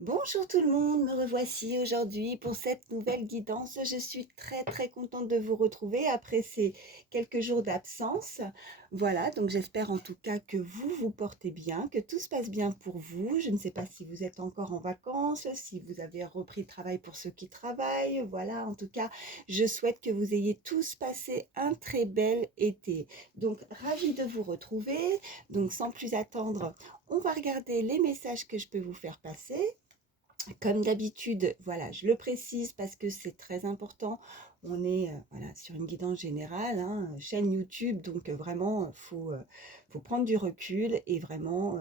Bonjour tout le monde, me revoici aujourd'hui pour cette nouvelle guidance. Je suis très contente de vous retrouver après ces quelques jours d'absence. Voilà, donc j'espère en tout cas que vous vous portez bien, que tout se passe bien pour vous. Je ne sais pas si vous êtes encore en vacances, si vous avez repris le travail pour ceux qui travaillent. Voilà, en tout cas, je souhaite que vous ayez tous passé un très bel été. Donc, ravie de vous retrouver. Donc, sans plus attendre, on va regarder les messages que je peux vous faire passer. Comme d'habitude, voilà, je le précise parce que c'est très important. On est voilà, sur une guidance générale, hein, chaîne YouTube, donc vraiment, faut prendre du recul et vraiment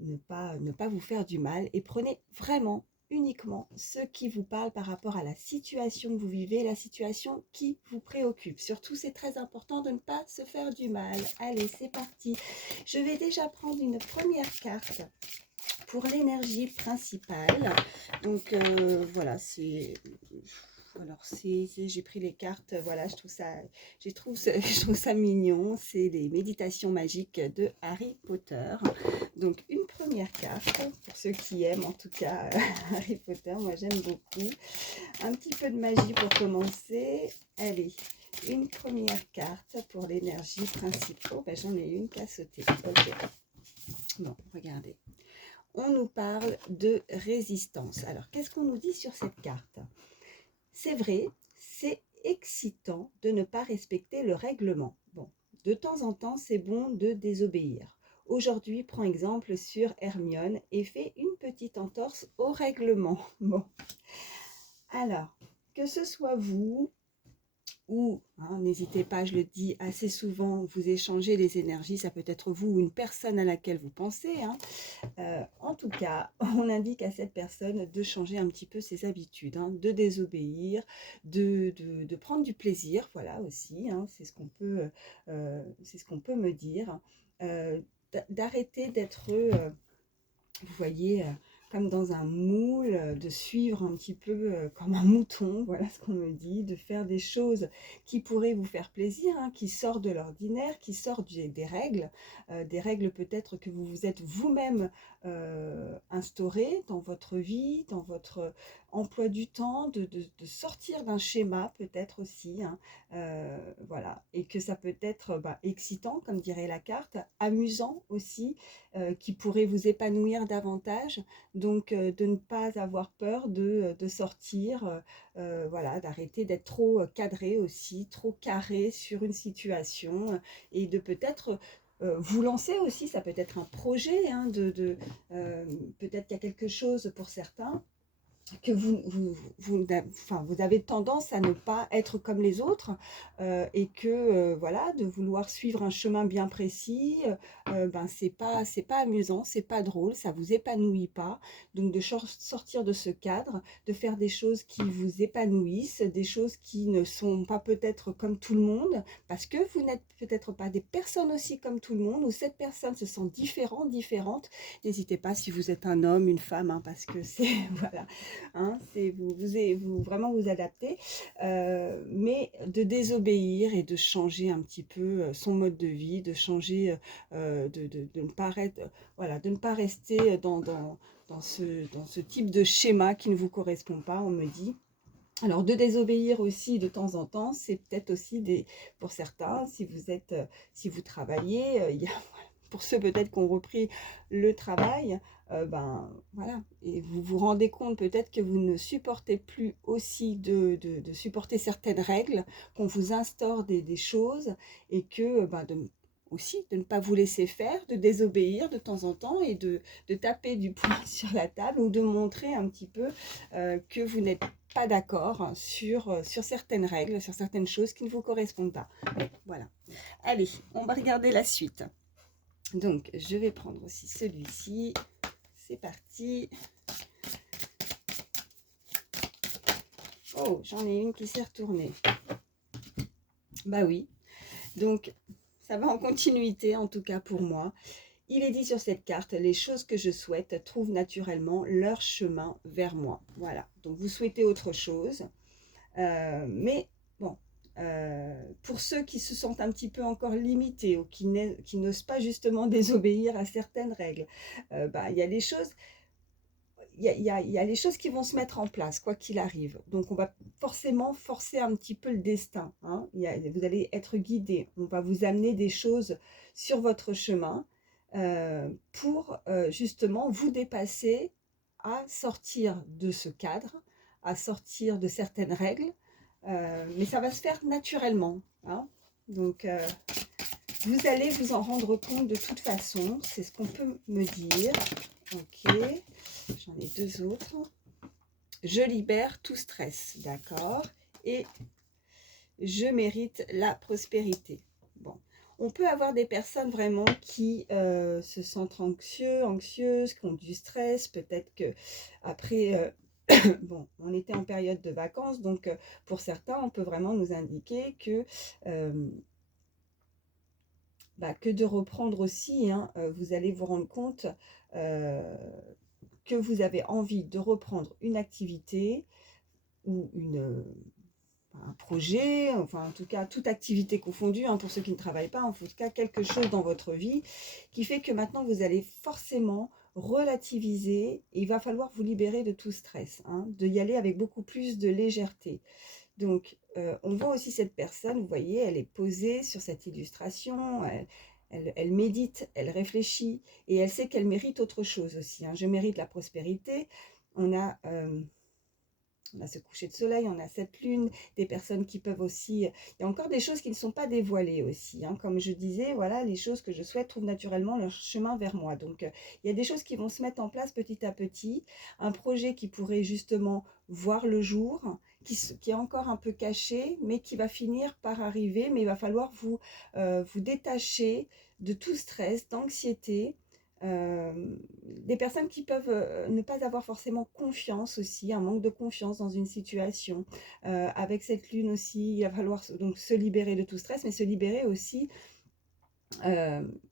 ne pas vous faire du mal. Et prenez vraiment uniquement ce qui vous parle par rapport à la situation que vous vivez, la situation qui vous préoccupe. Surtout, c'est très important de ne pas se faire du mal. Allez, c'est parti. Je vais déjà prendre une première carte pour l'énergie principale. Donc voilà, c'est alors j'ai pris les cartes, voilà, je trouve ça mignon, c'est les méditations magiques de Harry Potter. Donc une première carte pour ceux qui aiment en tout cas Harry Potter, moi j'aime beaucoup. Un petit peu de magie pour commencer. Allez, une première carte pour l'énergie principale. Oh, ben, j'en ai une qui a sauté. Ok. Bon, regardez, on nous parle de résistance. Alors, qu'est-ce qu'on nous dit sur cette carte? C'est vrai, c'est excitant de ne pas respecter le règlement. Bon, de temps en temps, c'est bon de désobéir. Aujourd'hui, prends exemple sur Hermione et fais une petite entorse au règlement. Bon, alors, que ce soit vous, ou, hein, n'hésitez pas, je le dis assez souvent, vous échangez les énergies, ça peut être vous ou une personne à laquelle vous pensez, hein. En tout cas, on indique à cette personne de changer un petit peu ses habitudes, hein, de désobéir, de prendre du plaisir, voilà aussi, hein, c'est ce qu'on peut me dire, d'arrêter d'être, vous voyez, comme dans un moule, de suivre un petit peu comme un mouton, voilà ce qu'on me dit, de faire des choses qui pourraient vous faire plaisir, hein, qui sortent de l'ordinaire, qui sortent des règles peut-être que vous vous êtes vous-même instaurées dans votre vie, dans votre emploi du temps, de sortir d'un schéma peut-être aussi, hein, voilà, et que ça peut être excitant, comme dirait la carte, amusant aussi, qui pourrait vous épanouir davantage. Donc, de ne pas avoir peur de sortir, voilà, d'arrêter d'être trop cadré aussi, trop carré sur une situation et de peut-être vous lancer aussi. Ça peut être un projet, hein, peut-être qu'il y a quelque chose pour certains que enfin, vous avez tendance à ne pas être comme les autres et que voilà, de vouloir suivre un chemin bien précis, ben c'est pas amusant, c'est pas drôle, ça vous épanouit pas. Donc de sortir de ce cadre, de faire des choses qui vous épanouissent, des choses qui ne sont pas peut-être comme tout le monde, parce que vous n'êtes peut-être pas des personnes aussi comme tout le monde, ou cette personne se sent différente. N'hésitez pas si vous êtes un homme, une femme, hein, parce que c'est voilà, hein, c'est vous vraiment vous adapter, mais de désobéir et de changer un petit peu son mode de vie, de changer, de ne pas voilà, de ne pas rester dans ce type de schéma qui ne vous correspond pas, on me dit. Alors de désobéir aussi de temps en temps, c'est peut-être aussi pour certains, si vous travaillez, il y a pour ceux peut-être qui ont repris le travail, ben voilà, et vous vous rendez compte peut-être que vous ne supportez plus aussi de supporter certaines règles, qu'on vous instaure des choses et que ben, aussi de ne pas vous laisser faire, de désobéir de temps en temps et de taper du poing sur la table ou de montrer un petit peu que vous n'êtes pas d'accord sur certaines règles, sur certaines choses qui ne vous correspondent pas. Voilà. Allez, on va regarder la suite. Donc, je vais prendre aussi celui-ci. C'est parti. Oh, j'en ai une qui s'est retournée. Bah oui. Donc, ça va en continuité, en tout cas pour moi. Il est dit sur cette carte, les choses que je souhaite trouvent naturellement leur chemin vers moi. Voilà. Donc, vous souhaitez autre chose. Mais bon, pour ceux qui se sentent un petit peu encore limités ou qui n'osent pas justement désobéir à certaines règles, bah, il y a des choses, il y a les choses qui vont se mettre en place, quoi qu'il arrive. Donc, on va forcément forcer un petit peu le destin, hein. Vous allez être guidé. On va vous amener des choses sur votre chemin pour justement vous dépasser, à sortir de ce cadre, à sortir de certaines règles. Mais ça va se faire naturellement, hein. Donc, vous allez vous en rendre compte de toute façon. C'est ce qu'on peut me dire. Ok, j'en ai deux autres. Je libère tout stress, d'accord. Et je mérite la prospérité. Bon, on peut avoir des personnes vraiment qui se sentent anxieuses, qui ont du stress. Peut-être que après, bon, on était en période de vacances, donc pour certains, on peut vraiment nous indiquer que de reprendre aussi, hein, vous allez vous rendre compte que vous avez envie de reprendre une activité ou un projet, enfin en tout cas toute activité confondue, hein, pour ceux qui ne travaillent pas, en tout cas quelque chose dans votre vie qui fait que maintenant vous allez forcément relativiser et il va falloir vous libérer de tout stress, hein, de y aller avec beaucoup plus de légèreté. Donc, on voit aussi cette personne, vous voyez, elle est posée sur cette illustration, elle médite, elle réfléchit et elle sait qu'elle mérite autre chose aussi, hein. Je mérite la prospérité. On a ce coucher de soleil, on a cette lune, des personnes qui peuvent aussi... Il y a encore des choses qui ne sont pas dévoilées aussi, hein. Comme je disais, voilà, les choses que je souhaite trouvent naturellement leur chemin vers moi. Donc, il y a des choses qui vont se mettre en place petit à petit. Un projet qui pourrait justement voir le jour, qui est encore un peu caché, mais qui va finir par arriver. Mais il va falloir vous détacher de tout stress, d'anxiété, des personnes qui peuvent ne pas avoir forcément confiance aussi, un manque de confiance dans une situation. Avec cette lune aussi, il va falloir donc se libérer de tout stress, mais se libérer aussi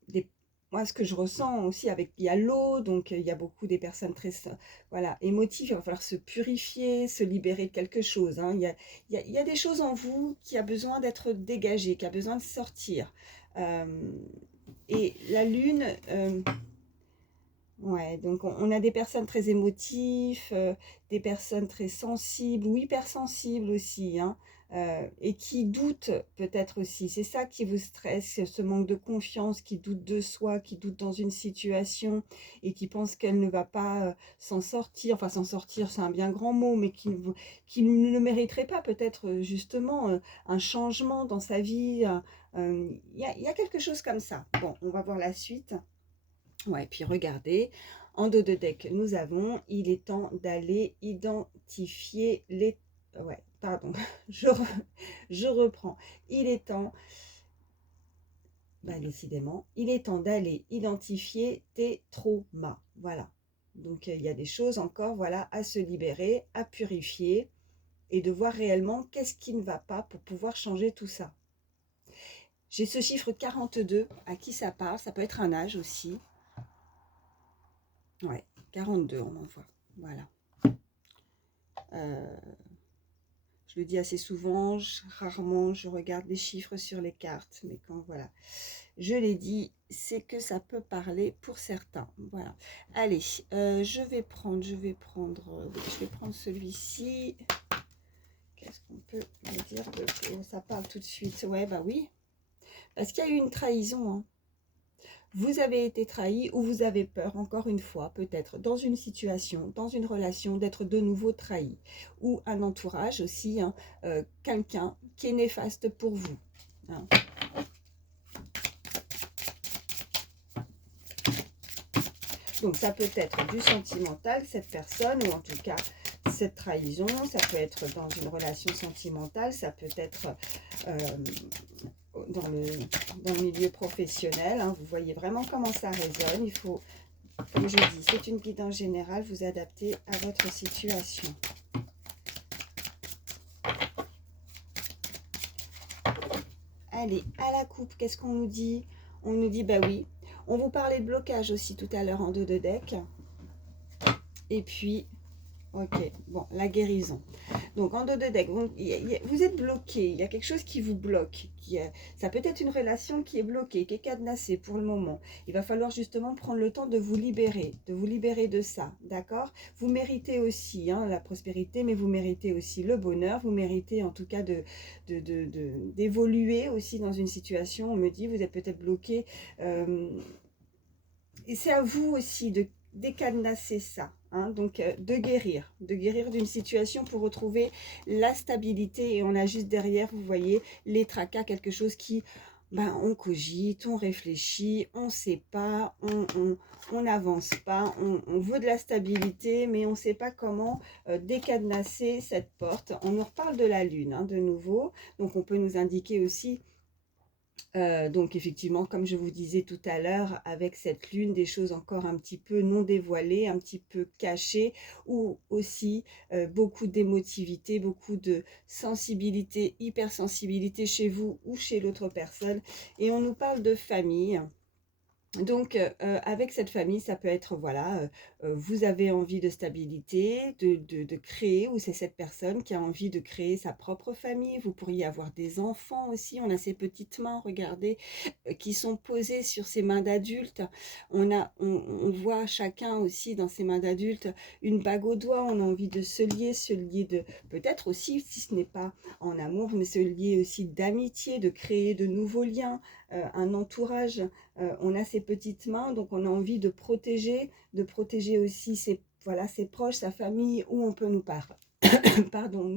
des... Moi, ce que je ressens aussi, il y a l'eau, donc il y a beaucoup des personnes très voilà, émotives, il va falloir se purifier, se libérer de quelque chose, hein. Il y a des choses en vous qui a besoin d'être dégagées, qui a besoin de sortir. Et la lune... Ouais, donc on a des personnes très émotives, des personnes très sensibles ou hypersensibles aussi, hein, et qui doutent peut-être aussi. C'est ça qui vous stresse, ce manque de confiance, qui doute de soi, qui doute dans une situation et qui pense qu'elle ne va pas s'en sortir. Enfin, s'en sortir, c'est un bien grand mot, mais qui ne mériterait pas peut-être justement un changement dans sa vie. Il y a quelque chose comme ça. Bon, on va voir la suite. Ouais, puis regardez, en dos de deck, nous avons, il est temps d'aller identifier les... Ouais, pardon, je reprends. Il est temps, décidément, il est temps d'aller identifier tes traumas. Voilà. Donc, il y a des choses encore, voilà, à se libérer, à purifier et de voir réellement qu'est-ce qui ne va pas pour pouvoir changer tout ça. J'ai ce chiffre 42, à qui ça parle? Ça peut être un âge aussi. Ouais, 42 on en voit, voilà. Je le dis assez souvent, rarement je regarde les chiffres sur les cartes, mais quand voilà, je l'ai dit, c'est que ça peut parler pour certains. Voilà. Allez, je vais prendre celui-ci. Qu'est-ce qu'on peut me dire de... Ça parle tout de suite. Ouais, bah oui, parce qu'il y a eu une trahison, hein. Vous avez été trahi ou vous avez peur, encore une fois, peut-être dans une situation, dans une relation, d'être de nouveau trahi. Ou un entourage aussi, hein, quelqu'un qui est néfaste pour vous, hein. Donc ça peut être du sentimental, cette personne, ou en tout cas cette trahison. Ça peut être dans une relation sentimentale, ça peut être... dans le milieu professionnel, hein. Vous voyez vraiment comment ça résonne. Il faut, comme je dis, c'est une guidance générale, vous adapter à votre situation. Allez, à la coupe, qu'est-ce qu'on nous dit? On nous dit, bah oui, on vous parlait de blocage aussi tout à l'heure en dos de deck. Et puis, ok, bon, la guérison. Donc en dos de deck, vous êtes bloqué, il y a quelque chose qui vous bloque. Ça peut être une relation qui est bloquée, qui est cadenassée pour le moment. Il va falloir justement prendre le temps de vous libérer de ça, d'accord? Vous méritez aussi hein, la prospérité, mais vous méritez aussi le bonheur, vous méritez en tout cas d'évoluer aussi dans une situation. On me dit, vous êtes peut-être bloqué. Et c'est à vous aussi de décadenasser ça, hein, donc de guérir d'une situation pour retrouver la stabilité. Et on a juste derrière, vous voyez, les tracas, quelque chose qui, ben, on cogite, on réfléchit, on ne sait pas, on n'avance pas, on veut de la stabilité, mais on ne sait pas comment décadenasser cette porte. On nous reparle de la lune, hein, de nouveau, donc on peut nous indiquer aussi donc effectivement, comme je vous disais tout à l'heure, avec cette lune, des choses encore un petit peu non dévoilées, un petit peu cachées, ou aussi beaucoup d'émotivité, beaucoup de sensibilité, hypersensibilité chez vous ou chez l'autre personne. Et on nous parle de famille. Donc, avec cette famille, ça peut être, voilà, vous avez envie de stabilité, de créer, ou c'est cette personne qui a envie de créer sa propre famille. Vous pourriez avoir des enfants aussi. On a ces petites mains, regardez, qui sont posées sur ces mains d'adultes. On voit chacun aussi dans ces mains d'adultes une bague au doigt. On a envie de se lier de, peut-être aussi, si ce n'est pas en amour, mais se lier aussi d'amitié, de créer de nouveaux liens, un entourage. On a ses petites mains, donc on a envie de protéger aussi ses, voilà, ses proches, sa famille, où on peut nous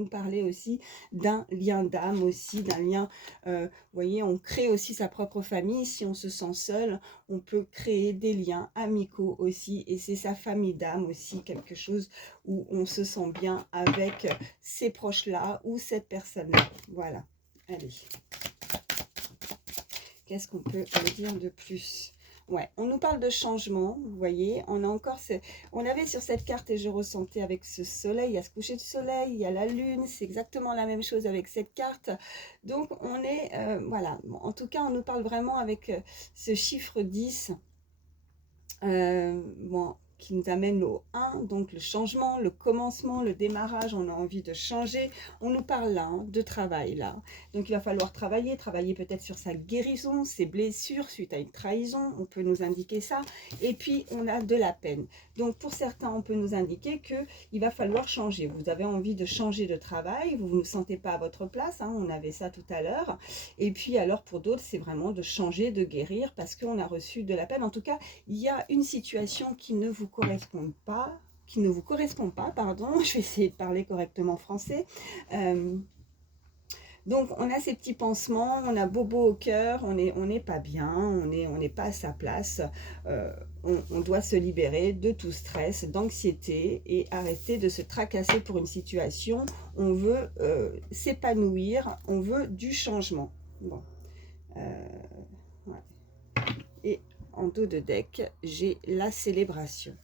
parler aussi d'un lien d'âme aussi, d'un lien, vous voyez, on crée aussi sa propre famille. Si on se sent seul, on peut créer des liens amicaux aussi, et c'est sa famille d'âme aussi, quelque chose où on se sent bien avec ces proches-là ou cette personne-là. Voilà, allez. Qu'est-ce qu'on peut dire de plus? Ouais, on nous parle de changement, vous voyez, on a encore, on avait sur cette carte, et je ressentais avec ce soleil, il y a ce coucher de soleil, il y a la lune, c'est exactement la même chose avec cette carte. Donc on est, voilà, bon, en tout cas on nous parle vraiment avec ce chiffre 10, bon, qui nous amène au 1, donc le changement, le commencement, le démarrage, on a envie de changer. On nous parle là, hein, de travail là. Donc il va falloir travailler peut-être sur sa guérison, ses blessures suite à une trahison, on peut nous indiquer ça. Et puis on a de la peine. Donc pour certains, on peut nous indiquer qu'il va falloir changer. Vous avez envie de changer de travail, vous ne vous sentez pas à votre place, hein, on avait ça tout à l'heure. Et puis alors pour d'autres, c'est vraiment de changer, de guérir, parce qu'on a reçu de la peine. En tout cas, il y a une situation qui ne vous correspond pas, pardon, je vais essayer de parler correctement français. Donc on a ces petits pansements, on a bobo au cœur, on n'est pas bien, on n'est pas à sa place. On doit se libérer de tout stress, d'anxiété, et arrêter de se tracasser pour une situation. On veut s'épanouir, on veut du changement. Bon. Ouais. Et en dos de deck, j'ai la célébration.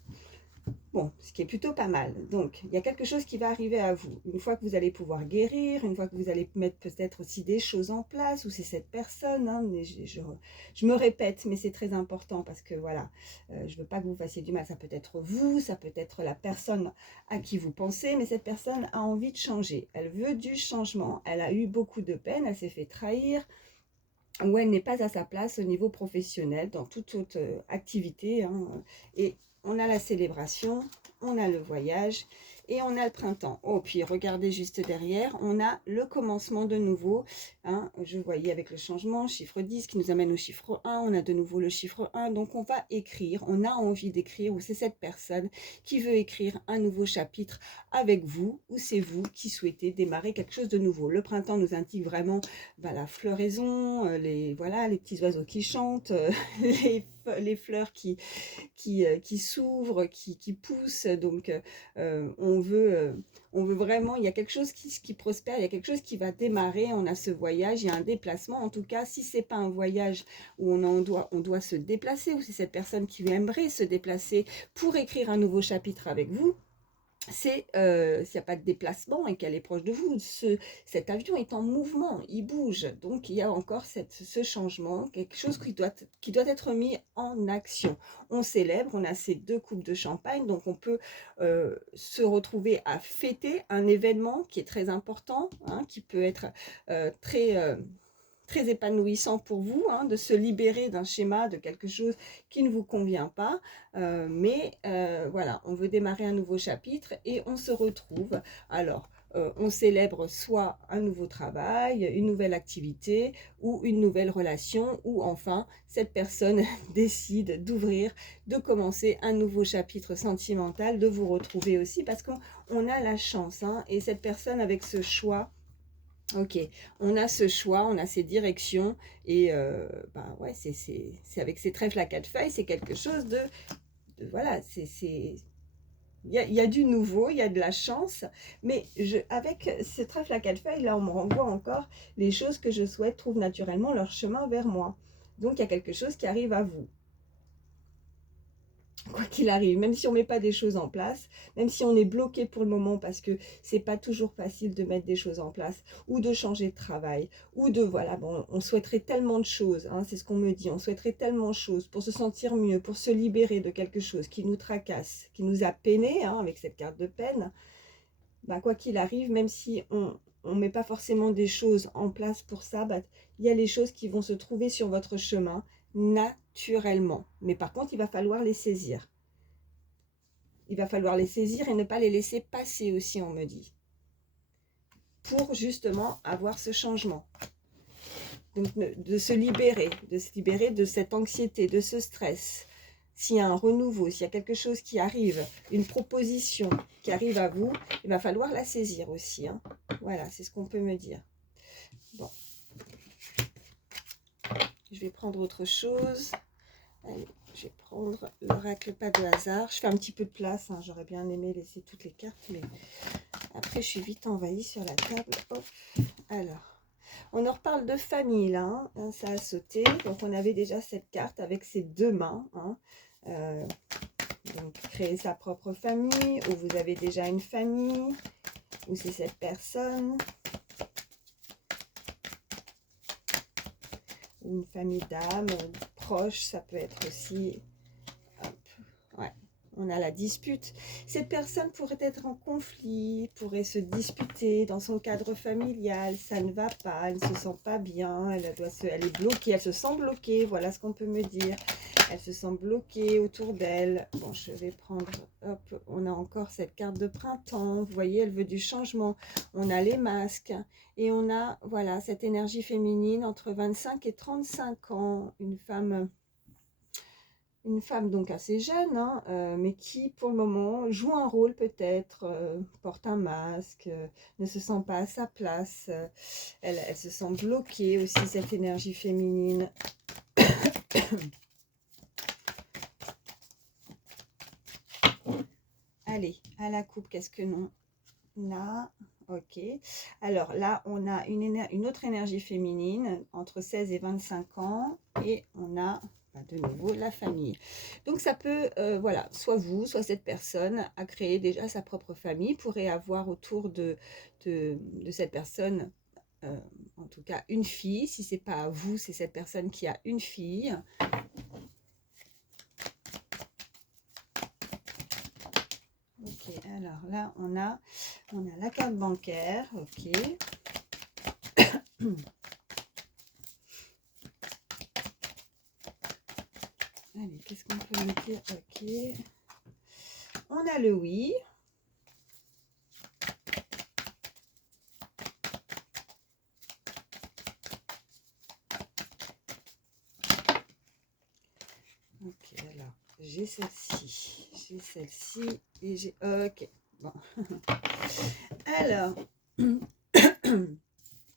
Bon, ce qui est plutôt pas mal. Donc, il y a quelque chose qui va arriver à vous. Une fois que vous allez pouvoir guérir, une fois que vous allez mettre peut-être aussi des choses en place, ou c'est cette personne, hein, mais je me répète, mais c'est très important parce que voilà, je ne veux pas que vous fassiez du mal. Ça peut être vous, ça peut être la personne à qui vous pensez, mais cette personne a envie de changer. Elle veut du changement. Elle a eu beaucoup de peine, elle s'est fait trahir, où elle n'est pas à sa place au niveau professionnel, dans toute autre activité, hein. Et on a la célébration, on a le voyage et on a le printemps. Oh, puis regardez juste derrière, on a le commencement de nouveau, hein. Je voyais avec le changement, chiffre 10 qui nous amène au chiffre 1, on a de nouveau le chiffre 1, donc on va écrire, on a envie d'écrire, ou c'est cette personne qui veut écrire un nouveau chapitre avec vous, ou c'est vous qui souhaitez démarrer quelque chose de nouveau. Le printemps nous indique vraiment la floraison, voilà, les petits oiseaux qui chantent, les fleurs qui s'ouvrent, qui poussent. Donc on veut vraiment, il y a quelque chose qui prospère, il y a quelque chose qui va démarrer. On a ce voyage, il y a un déplacement. En tout cas, si c'est pas un voyage où on doit se déplacer, ou c'est cette personne qui aimerait se déplacer pour écrire un nouveau chapitre avec vous, c'est s'il n'y a pas de déplacement et qu'elle est proche de vous, cet avion est en mouvement, il bouge. Donc, il y a encore ce changement, quelque chose qui doit être mis en action. On célèbre, on a ces 2 coupes de champagne, donc on peut se retrouver à fêter un événement qui est très important, hein, qui peut être très épanouissant pour vous, hein, de se libérer d'un schéma, de quelque chose qui ne vous convient pas. Voilà, on veut démarrer un nouveau chapitre et on se retrouve. Alors, on célèbre soit un nouveau travail, une nouvelle activité ou une nouvelle relation, ou enfin, cette personne décide d'ouvrir, de commencer un nouveau chapitre sentimental, de vous retrouver aussi, parce qu'on a la chance, hein, et cette personne avec ce choix. Ok, on a ce choix, on a ces directions, et ben ouais, c'est avec ces trèfles à 4 feuilles, c'est quelque chose voilà, il y a du nouveau, il y a de la chance, mais avec ce trèfle à 4 feuilles, là, on me renvoie encore les choses que je souhaite trouvent naturellement leur chemin vers moi. Donc, il y a quelque chose qui arrive à vous, quoi qu'il arrive, même si on ne met pas des choses en place, même si on est bloqué pour le moment parce que c'est pas toujours facile de mettre des choses en place, ou de changer de travail, ou de, voilà, bon, on souhaiterait tellement de choses, hein, c'est ce qu'on me dit, on souhaiterait tellement de choses pour se sentir mieux, pour se libérer de quelque chose qui nous tracasse, qui nous a peiné, hein, avec cette carte de peine. Ben, quoi qu'il arrive, même si on ne met pas forcément des choses en place pour ça, ben, il y a les choses qui vont se trouver sur votre chemin naturellement. Mais par contre, il va falloir les saisir. Il va falloir les saisir et ne pas les laisser passer aussi, on me dit. Pour justement avoir ce changement. Donc de se libérer de cette anxiété, de ce stress. S'il y a un renouveau, s'il y a quelque chose qui arrive, une proposition qui arrive à vous, il va falloir la saisir aussi, hein. Voilà, c'est ce qu'on peut me dire. Bon. Je vais prendre autre chose. Allez, je vais prendre l'oracle pas de hasard. Je fais un petit peu de place, hein. J'aurais bien aimé laisser toutes les cartes, mais après je suis vite envahie sur la table. Hop. Alors, on en reparle de famille là, hein. Ça a sauté. Donc on avait déjà cette carte avec ses 2 mains, hein. Donc créer sa propre famille, ou vous avez déjà une famille, ou c'est cette personne, ou une famille d'âmes proche, ça peut être aussi. Hop, ouais. On a la dispute. Cette personne pourrait être en conflit, pourrait se disputer dans son cadre familial. Ça ne va pas, elle ne se sent pas bien, elle est bloquée, elle se sent bloquée, voilà ce qu'on peut me dire. Elle se sent bloquée autour d'elle. Bon, je vais prendre, hop, on a encore cette carte de printemps. Vous voyez, elle veut du changement. On a les masques et on a, voilà, cette énergie féminine entre 25 et 35 ans. Une femme donc assez jeune, hein, mais qui pour le moment joue un rôle peut-être, porte un masque, ne se sent pas à sa place, elle se sent bloquée aussi, cette énergie féminine. Allez, à la coupe, qu'est-ce que non? Là, ok. Alors là, on a une autre énergie féminine entre 16 et 25 ans et on a de nouveau la famille. Donc ça peut, voilà, soit vous, soit cette personne a créé déjà sa propre famille, pourrait avoir autour de cette personne, en tout cas une fille. Si c'est pas vous, c'est cette personne qui a une fille. Ok, alors là, on a la carte bancaire, ok. Allez, qu'est-ce qu'on peut me dire? Ok. On a le oui. Ok, alors, j'ai celle-ci. J'ai celle-ci et j'ai... Ok, bon. Alors, il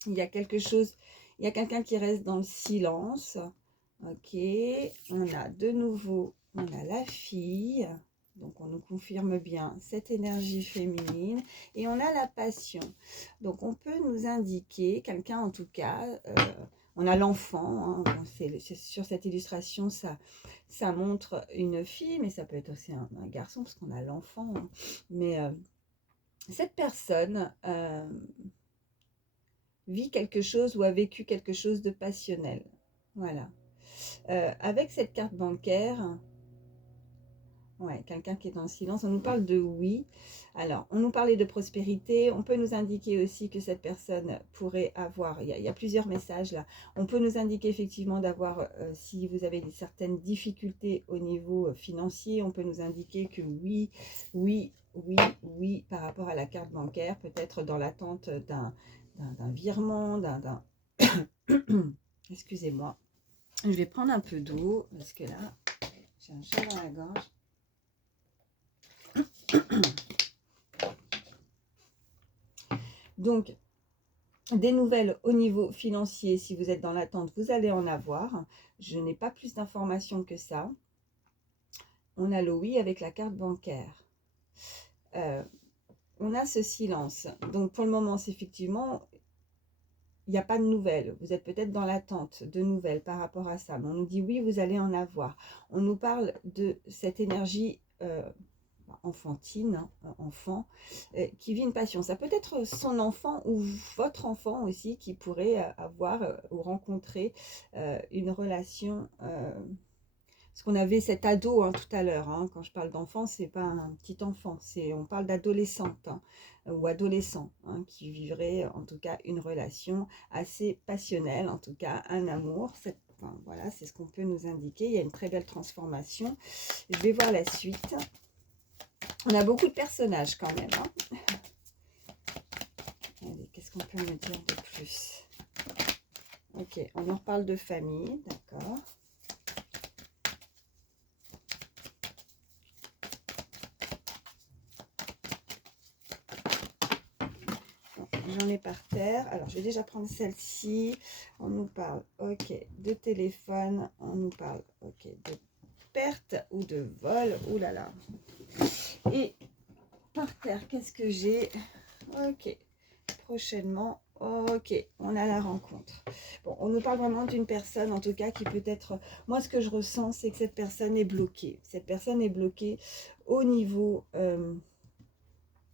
y a quelque chose... Il y a quelqu'un qui reste dans le silence. Ok, on a de nouveau... On a la fille. Donc, on nous confirme bien cette énergie féminine. Et on a la passion. Donc, on peut nous indiquer, quelqu'un en tout cas, on a l'enfant. Hein, sur cette illustration, ça montre une fille, mais ça peut être aussi un garçon, parce qu'on a l'enfant. Hein, mais cette personne vit quelque chose ou a vécu quelque chose de passionnel. Voilà. Avec cette carte bancaire, ouais, quelqu'un qui est dans le silence, on nous parle de oui. Alors, on nous parlait de prospérité, on peut nous indiquer aussi que cette personne pourrait avoir, il y a plusieurs messages là, on peut nous indiquer effectivement d'avoir, si vous avez certaines difficultés au niveau financier, on peut nous indiquer que oui, oui, oui, oui, par rapport à la carte bancaire, peut-être dans l'attente d'un virement, excusez-moi, je vais prendre un peu d'eau, parce que là, j'ai un chat dans la gorge. Donc, des nouvelles au niveau financier, si vous êtes dans l'attente, vous allez en avoir. Je n'ai pas plus d'informations que ça. On a le oui avec la carte bancaire. On a ce silence. Donc, pour le moment, c'est effectivement, il n'y a pas de nouvelles. Vous êtes peut-être dans l'attente de nouvelles par rapport à ça. Mais on nous dit oui, vous allez en avoir. On nous parle de cette énergie enfantine, hein, enfant, qui vit une passion. Ça peut être son enfant ou votre enfant aussi qui pourrait avoir ou rencontrer une relation. Parce qu'on avait cet ado hein, tout à l'heure. Hein, quand je parle d'enfant, c'est pas un petit enfant, on parle d'adolescente hein, ou adolescent hein, qui vivrait en tout cas une relation assez passionnelle, en tout cas un amour. Enfin, voilà, c'est ce qu'on peut nous indiquer. Il y a une très belle transformation. Je vais voir la suite. On a beaucoup de personnages quand même. Hein. Allez, qu'est-ce qu'on peut me dire de plus? Ok, on en reparle de famille, d'accord. J'en ai par terre. Alors, je vais déjà prendre celle-ci. On nous parle, ok, de téléphone. On nous parle, ok, de perte ou de vol. Ouh là là. Et par terre, qu'est-ce que j'ai? Ok, prochainement. Ok, on a la rencontre. Bon, on nous parle vraiment d'une personne, en tout cas, qui peut être... Moi, ce que je ressens, c'est que cette personne est bloquée. Cette personne est bloquée au niveau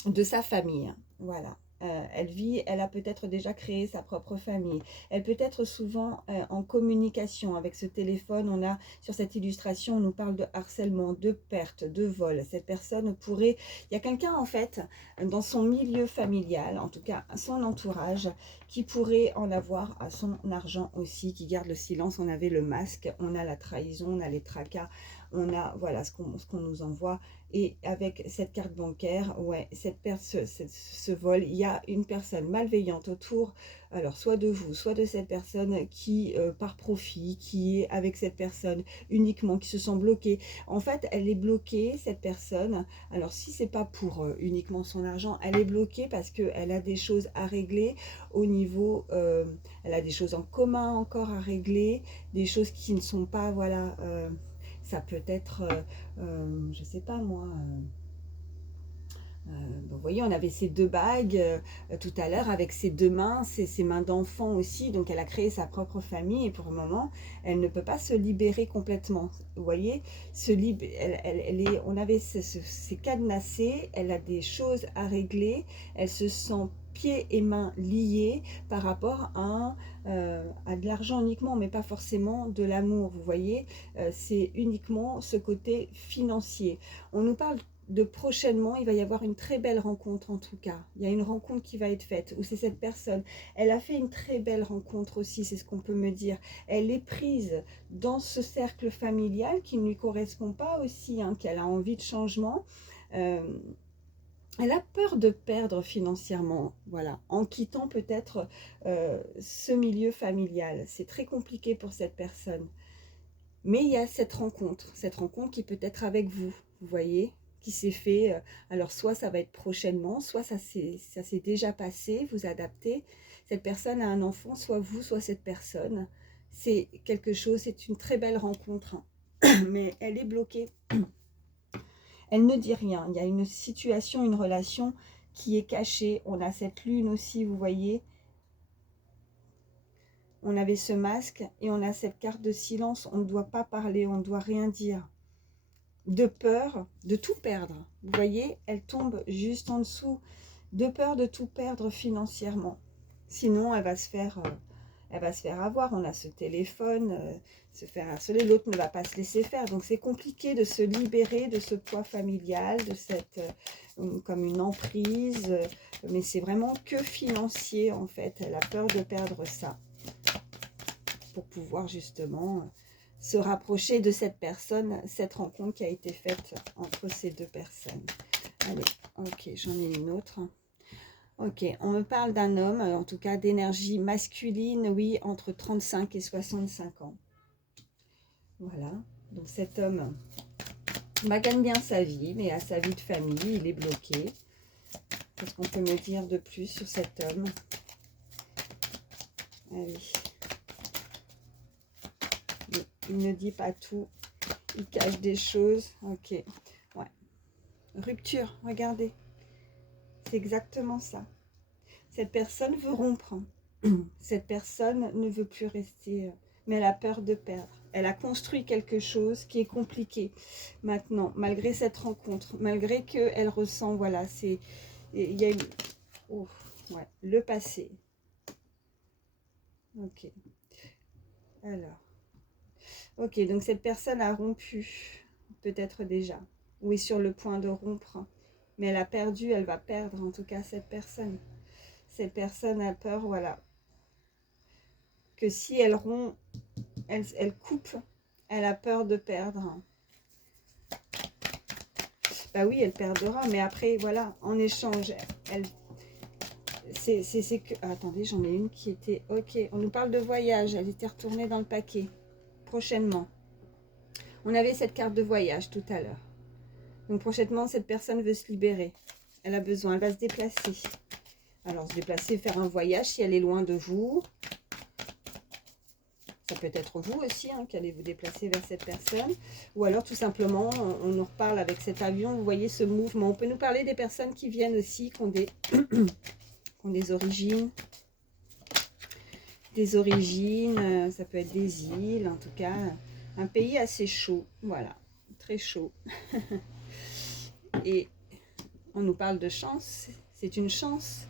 de sa famille. Voilà. Elle a peut-être déjà créé sa propre famille. Elle peut être souvent en communication avec ce téléphone. On a sur cette illustration, on nous parle de harcèlement, de perte, de vol. Cette personne pourrait, il y a quelqu'un en fait dans son milieu familial, en tout cas à son entourage, qui pourrait en avoir à son argent aussi, qui garde le silence. On avait le masque, on a la trahison, on a les tracas, on a voilà ce qu'on nous envoie. Et avec cette carte bancaire, ouais, cette perte, ce vol, il y a une personne malveillante autour, alors soit de vous, soit de cette personne qui, par profit, qui est avec cette personne uniquement, qui se sent bloquée. En fait, elle est bloquée, cette personne. Alors, si c'est pas pour uniquement son argent, elle est bloquée parce qu'elle a des choses à régler au niveau, elle a des choses en commun encore à régler, des choses qui ne sont pas, voilà, ça peut être, je ne sais pas moi, vous voyez, on avait ces deux bagues tout à l'heure avec ses deux mains, ses mains d'enfant aussi. Donc, elle a créé sa propre famille et pour le moment, elle ne peut pas se libérer complètement. Vous voyez, on avait c'est cadenassé, elle a des choses à régler, elle se sent pieds et mains liés par rapport à de l'argent uniquement, mais pas forcément de l'amour. Vous voyez, c'est uniquement ce côté financier. On nous parle de prochainement, il va y avoir une très belle rencontre en tout cas. Il y a une rencontre qui va être faite où c'est cette personne. Elle a fait une très belle rencontre aussi, c'est ce qu'on peut me dire. Elle est prise dans ce cercle familial qui ne lui correspond pas aussi, hein, qu'elle a envie de changement. Euh, Elle a peur de perdre financièrement, voilà, en quittant peut-être ce milieu familial. C'est très compliqué pour cette personne. Mais il y a cette rencontre qui peut être avec vous, vous voyez, qui s'est fait. Alors, soit ça va être prochainement, soit ça s'est déjà passé, vous adaptez. Cette personne a un enfant, soit vous, soit cette personne. C'est quelque chose, c'est une très belle rencontre, hein. Mais elle est bloquée. Elle ne dit rien. Il y a une situation, une relation qui est cachée. On a cette lune aussi, vous voyez. On avait ce masque et on a cette carte de silence. On ne doit pas parler, on ne doit rien dire. De peur de tout perdre. Vous voyez, elle tombe juste en dessous. de peur de tout perdre financièrement. Sinon, elle va se faire avoir. On a ce téléphone, se faire harceler, l'autre ne va pas se laisser faire. Donc, c'est compliqué de se libérer de ce poids familial, de cette, comme une emprise. Mais c'est vraiment que financier, en fait. Elle a peur de perdre ça pour pouvoir justement se rapprocher de cette personne, cette rencontre qui a été faite entre ces deux personnes. Allez, ok, j'en ai une autre. Ok, on me parle d'un homme, en tout cas d'énergie masculine, oui, entre 35 et 65 ans. Voilà, donc cet homme gagne bien sa vie, mais à sa vie de famille, il est bloqué. Qu'est-ce qu'on peut me dire de plus sur cet homme? Allez. Il ne dit pas tout, il cache des choses. Ok, ouais. Rupture, regardez. C'est exactement ça. Cette personne veut rompre. Cette personne ne veut plus rester, mais elle a peur de perdre. Elle a construit quelque chose qui est compliqué maintenant, malgré cette rencontre, malgré qu'elle ressent, voilà, il y a eu, oh, ouais, le passé. Ok. Alors, ok, donc cette personne a rompu, peut-être déjà, ou est sur le point de rompre, mais elle a perdu, elle va perdre en tout cas cette personne. Cette personne a peur, voilà, que si elle rompt, elle coupe, elle a peur de perdre. Bah oui, elle perdra, mais après, voilà, en échange, elle... C'est que... Attendez, j'en ai une qui était... Ok, on nous parle de voyage, elle était retournée dans le paquet, prochainement. On avait cette carte de voyage tout à l'heure. Donc prochainement, cette personne veut se libérer. Elle a besoin, elle va se déplacer. Alors, se déplacer, faire un voyage si elle est loin de vous. Ça peut être vous aussi qui allez vous déplacer vers cette personne. Ou alors tout simplement, on nous reparle avec cet avion. Vous voyez ce mouvement. On peut nous parler des personnes qui viennent aussi, qui ont des, qui ont des origines. Des origines, ça peut être des îles, en tout cas. Un pays assez chaud. Voilà, très chaud. Et on nous parle de chance. C'est une chance.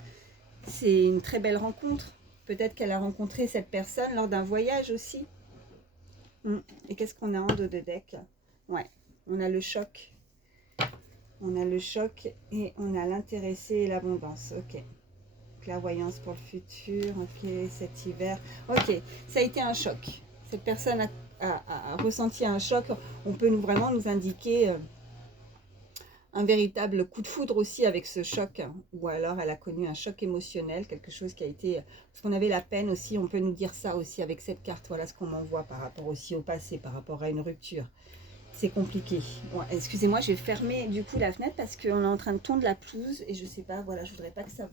C'est une très belle rencontre. Peut-être qu'elle a rencontré cette personne lors d'un voyage aussi. Et qu'est-ce qu'on a en dos de deck? Ouais, on a le choc. On a le choc et on a l'intéressé et l'abondance. Ok. Clairvoyance pour le futur. Ok, cet hiver. Ok, ça a été un choc. Cette personne a ressenti un choc. On peut vraiment nous indiquer un véritable coup de foudre aussi avec ce choc, ou alors elle a connu un choc émotionnel, quelque chose qui a été, parce qu'on avait la peine aussi, on peut nous dire ça aussi avec cette carte, voilà ce qu'on m'envoie par rapport aussi au passé, par rapport à une rupture. C'est compliqué. Bon, excusez-moi, je vais fermer du coup la fenêtre parce qu'on est en train de tondre la pelouse et je sais pas, voilà, je voudrais pas que ça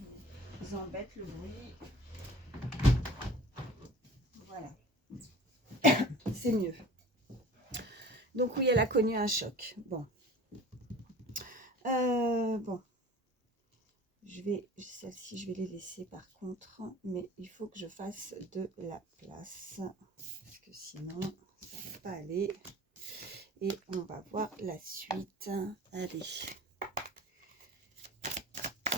vous embête le bruit. Voilà. C'est mieux. Donc oui, elle a connu un choc. Bon. Bon, celle-ci, je vais les laisser par contre, mais il faut que je fasse de la place, parce que sinon, ça ne va pas aller. Et on va voir la suite. Allez.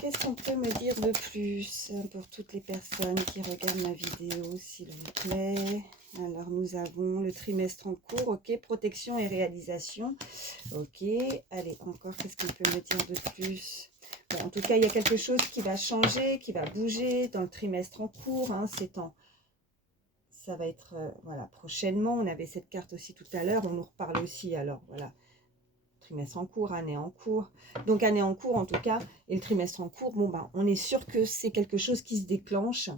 Qu'est-ce qu'on peut me dire de plus pour toutes les personnes qui regardent ma vidéo, s'il vous plaît? Alors, nous avons le trimestre en cours, ok, protection et réalisation, ok. Allez, encore, qu'est-ce qu'on peut me dire de plus? Bon, en tout cas, il y a quelque chose qui va changer, qui va bouger dans le trimestre en cours, ça va être, voilà, prochainement. On avait cette carte aussi tout à l'heure, on nous reparle aussi, alors, voilà. Trimestre en cours, année en cours. Donc, année en cours, en tout cas, et le trimestre en cours, bon, ben, on est sûr que c'est quelque chose qui se déclenche.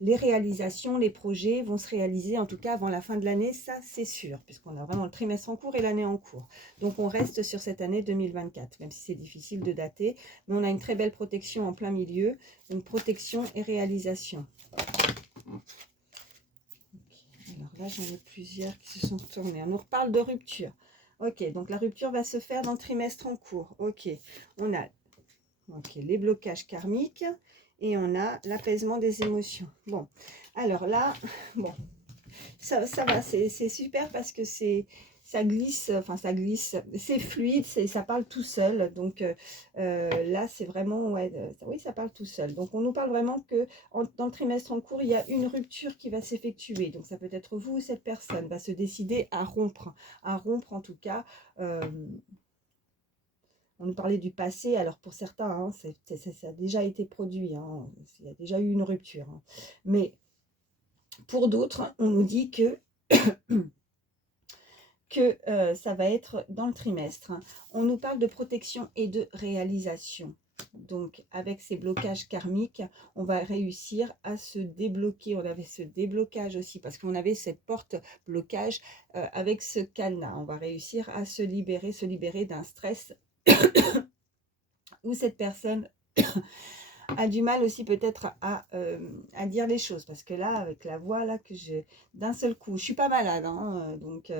Les réalisations, les projets vont se réaliser, en tout cas, avant la fin de l'année, ça, c'est sûr, puisqu'on a vraiment le trimestre en cours et l'année en cours. Donc, on reste sur cette année 2024, même si c'est difficile de dater. Mais on a une très belle protection en plein milieu, donc protection et réalisation. Okay. Alors là, j'en ai plusieurs qui se sont tournés. On nous reparle de rupture. Ok, donc la rupture va se faire dans le trimestre en cours. Ok, on a les blocages karmiques et on a l'apaisement des émotions. Bon, alors là, bon, ça va, c'est super parce que c'est ça glisse, enfin ça glisse, c'est fluide, ça parle tout seul. Donc là, c'est vraiment, ouais, oui, ça parle tout seul. Donc on nous parle vraiment que dans le trimestre en cours, il y a une rupture qui va s'effectuer. Donc ça peut être vous ou cette personne va se décider à rompre en tout cas. On nous parlait du passé, alors pour certains, hein, ça a déjà été produit, hein, il y a déjà eu une rupture. Hein. Mais pour d'autres, on nous dit que ça va être dans le trimestre. On nous parle de protection et de réalisation. Donc, avec ces blocages karmiques, on va réussir à se débloquer. On avait ce déblocage aussi, parce qu'on avait cette porte-blocage avec ce cadenas. On va réussir à se libérer d'un stress où cette personne a du mal aussi peut-être à dire les choses. Parce que là, avec la voix là que j'ai d'un seul coup, je suis pas malade, hein, donc...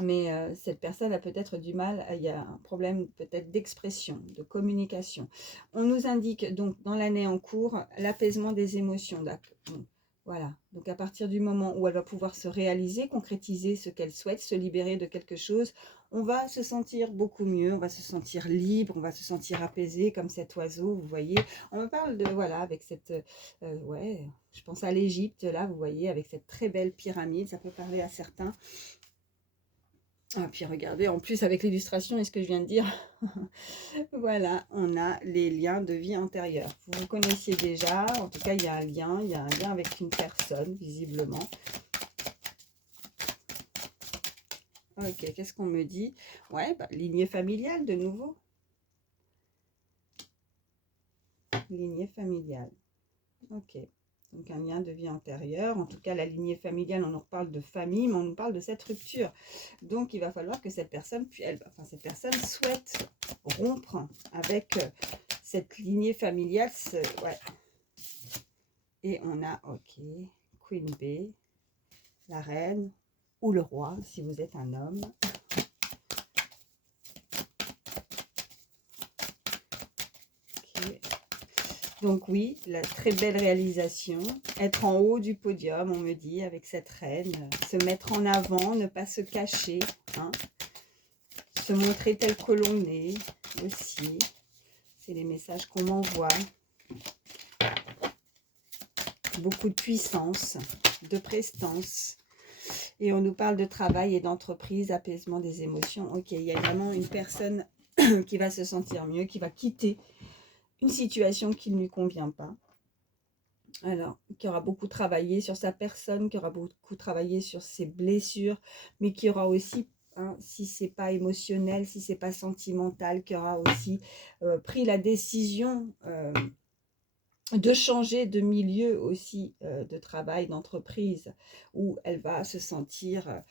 mais cette personne a peut-être du mal, il y a un problème peut-être d'expression, de communication. On nous indique donc dans l'année en cours l'apaisement des émotions. Voilà, donc à partir du moment où elle va pouvoir se réaliser, concrétiser ce qu'elle souhaite, se libérer de quelque chose, on va se sentir beaucoup mieux, on va se sentir libre, on va se sentir apaisé comme cet oiseau, vous voyez. On me parle de, voilà, avec cette, ouais, je pense à l'Égypte, là, vous voyez, avec cette très belle pyramide, ça peut parler à certains. Ah, puis regardez, en plus avec l'illustration et ce que je viens de dire, voilà, on a les liens de vie antérieure. Vous connaissiez déjà, en tout cas il y a un lien avec une personne, visiblement. Ok, qu'est-ce qu'on me dit? Ouais, bah, lignée familiale de nouveau. Lignée familiale, ok. Donc un lien de vie antérieure, en tout cas la lignée familiale, on nous reparle de famille, mais on nous parle de cette rupture. Donc il va falloir que cette personne, cette personne souhaite rompre avec cette lignée familiale. Ouais. Et on a, ok, Queen B, la reine ou le roi, si vous êtes un homme. Okay. Donc oui, la très belle réalisation, être en haut du podium, on me dit, avec cette reine, se mettre en avant, ne pas se cacher, hein, se montrer tel que l'on est aussi, c'est les messages qu'on m'envoie. Beaucoup de puissance, de prestance, et on nous parle de travail et d'entreprise, apaisement des émotions. Ok, il y a vraiment une personne qui va se sentir mieux, qui va quitter une situation qui ne lui convient pas. Alors, qui aura beaucoup travaillé sur sa personne, qui aura beaucoup travaillé sur ses blessures, mais qui aura aussi, hein, si c'est pas émotionnel, si c'est pas sentimental, qui aura aussi pris la décision de changer de milieu aussi de travail, d'entreprise, où elle va se sentir...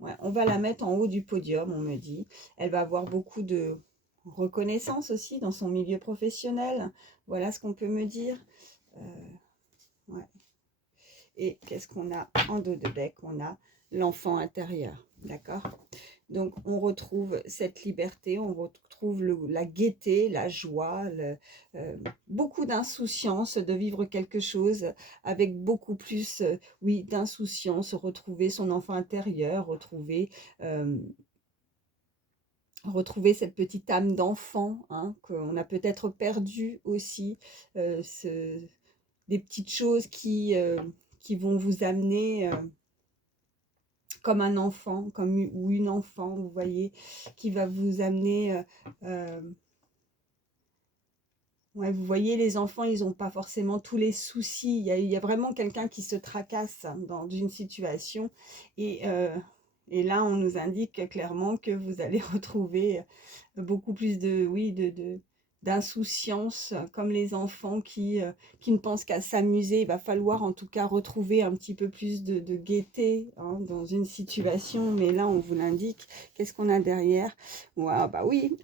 ouais, on va la mettre en haut du podium, on me dit. Elle va avoir beaucoup de reconnaissance aussi dans son milieu professionnel. Voilà ce qu'on peut me dire. Ouais. Et qu'est-ce qu'on a en dos de bec? On a l'enfant intérieur, d'accord? Donc, on retrouve cette liberté, on retrouve la gaieté, la joie, beaucoup d'insouciance de vivre quelque chose avec beaucoup plus, oui, d'insouciance, retrouver son enfant intérieur, retrouver cette petite âme d'enfant, hein, qu'on a peut-être perdu aussi, des petites choses qui vont vous amener comme un enfant, ou une enfant, vous voyez, qui va vous amener... ouais, vous voyez, les enfants, ils n'ont pas forcément tous les soucis. Il y a vraiment quelqu'un qui se tracasse dans une situation. Et là, on nous indique clairement que vous allez retrouver beaucoup plus de, oui, d'insouciance, comme les enfants qui ne pensent qu'à s'amuser. Il va falloir en tout cas retrouver un petit peu plus de gaieté, hein, dans une situation. Mais là, on vous l'indique. Qu'est-ce qu'on a derrière? Ouais, bah oui,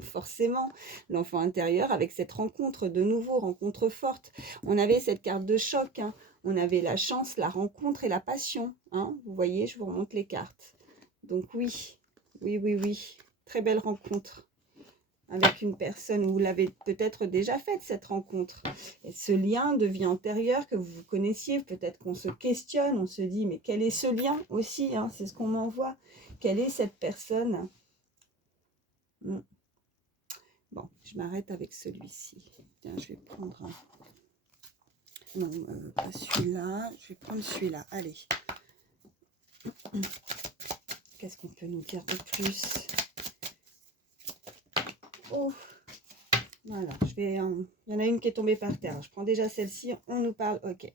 forcément, l'enfant intérieur avec cette rencontre, de nouveau, rencontre forte. On avait cette carte de choc, hein. On avait la chance, la rencontre et la passion, hein. Vous voyez, je vous remonte les cartes. Donc oui, oui, oui, oui, très belle rencontre. avec une personne, où vous l'avez peut-être déjà faite cette rencontre. Et ce lien de vie antérieure que vous vous connaissiez, peut-être qu'on se questionne, on se dit, mais quel est ce lien aussi, hein, c'est ce qu'on m'envoie. Quelle est cette personne? Bon, je m'arrête avec celui-ci. Tiens, je vais prendre un... Non, pas celui-là. Je vais prendre celui-là. Allez. Qu'est-ce qu'on peut nous dire de plus? Oh, voilà. Il y en a une qui est tombée par terre. Je prends déjà celle-ci. On nous parle. Ok.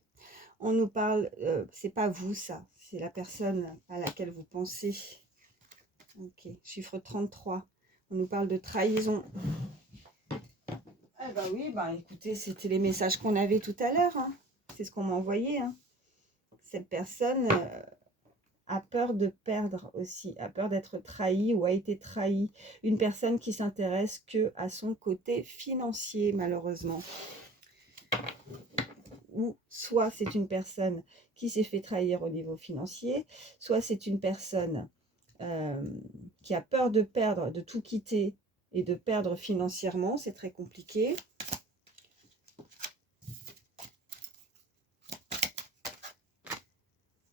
On nous parle. C'est pas vous, ça. C'est la personne à laquelle vous pensez. Ok. Chiffre 33. On nous parle de trahison. Ah bah oui, bah écoutez, c'était les messages qu'on avait tout à l'heure. Hein. C'est ce qu'on m'a envoyé. Hein. Cette personne a peur de perdre aussi, a peur d'être trahie ou a été trahie. Une personne qui s'intéresse que à son côté financier, malheureusement. Ou soit c'est une personne qui s'est fait trahir au niveau financier, soit c'est une personne qui a peur de perdre, de tout quitter et de perdre financièrement. C'est très compliqué.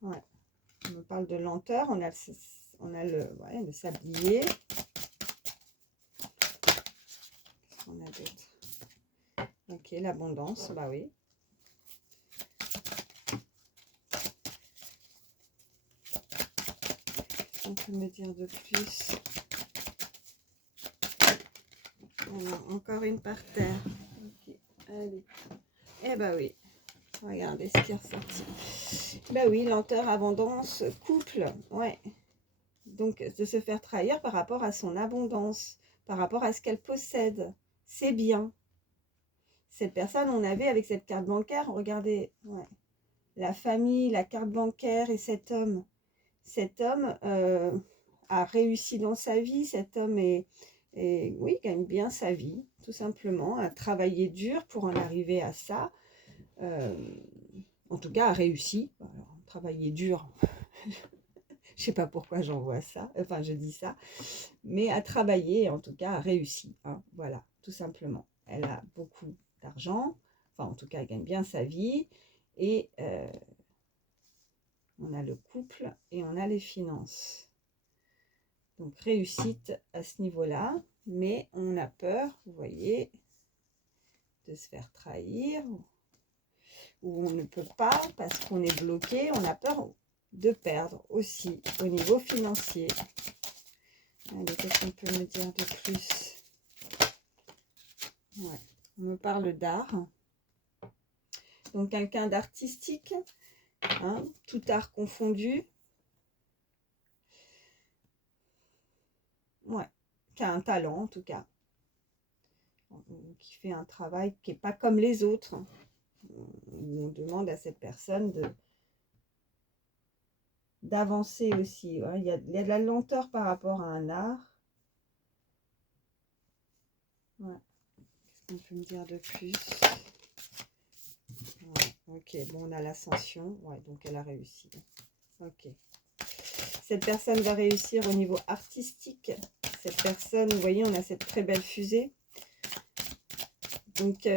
Ouais. On me parle de lenteur, on a le sablier. Qu'est-ce qu'on a d'autre? Ok, l'abondance, bah oui. On peut me dire de plus? Encore une par terre. Ok, allez. Eh bah oui. Regardez ce qui est ressorti. Bah oui, lenteur, abondance, couple. Ouais. Donc, de se faire trahir par rapport à son abondance, par rapport à ce qu'elle possède. C'est bien. Cette personne, on avait avec cette carte bancaire, regardez, ouais, la famille, la carte bancaire et cet homme. Cet homme a réussi dans sa vie. Cet homme oui, gagne bien sa vie, tout simplement, a travaillé dur pour en arriver à ça. En tout cas, a réussi. Alors, travailler dur, je sais pas pourquoi j'envoie ça, enfin je dis ça, mais a travaillé, en tout cas a réussi. Hein, voilà, tout simplement. Elle a beaucoup d'argent, enfin en tout cas elle gagne bien sa vie, et on a le couple et on a les finances. Donc réussite à ce niveau-là, mais on a peur, vous voyez, de se faire trahir, ou on ne peut pas parce qu'on est bloqué, on a peur de perdre aussi au niveau financier. Allez, qu'est-ce qu'on peut me dire de plus? Ouais. On me parle d'art. Donc quelqu'un d'artistique, hein, tout art confondu. Ouais, qui a un talent en tout cas. Qui fait un travail qui n'est pas comme les autres. Où on demande à cette personne d'avancer aussi. Ouais. Il y a de la lenteur par rapport à un art. Ouais. Qu'est-ce qu'on peut me dire de plus? Ouais. Ok, bon, on a l'ascension. Ouais, donc elle a réussi. Ok. Cette personne va réussir au niveau artistique. Cette personne, vous voyez, on a cette très belle fusée. Donc,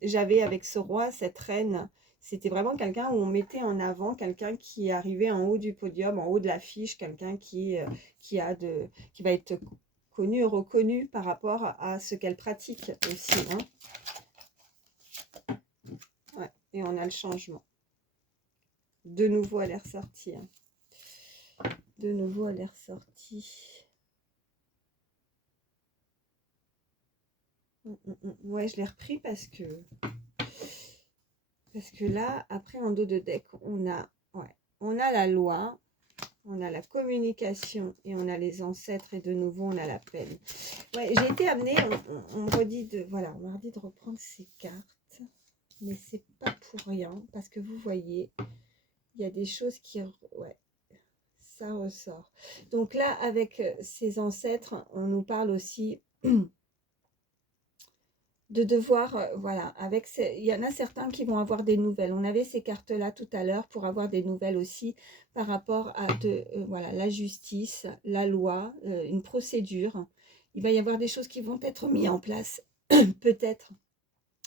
j'avais avec ce roi, cette reine, c'était vraiment quelqu'un où on mettait en avant quelqu'un qui arrivait en haut du podium, en haut de l'affiche, quelqu'un qui va être connu, reconnu par rapport à ce qu'elle pratique aussi. Hein. Ouais. Et on a le changement. De nouveau, elle est ressortie. Hein. De nouveau, elle est ressortie. Ouais, je l'ai repris parce que là, après, en dos de deck, on a la loi, on a la communication et on a les ancêtres, et de nouveau, on a la peine. Ouais, j'ai été amenée, on me redit de, voilà, on m'a dit de reprendre ces cartes, mais c'est pas pour rien, parce que vous voyez, il y a des choses qui, ouais, ça ressort. Donc là, avec ces ancêtres, on nous parle aussi de devoir, voilà, il y en a certains qui vont avoir des nouvelles. On avait ces cartes-là tout à l'heure pour avoir des nouvelles aussi par rapport à voilà, la justice, la loi, une procédure. il va y avoir des choses qui vont être mises en place, peut-être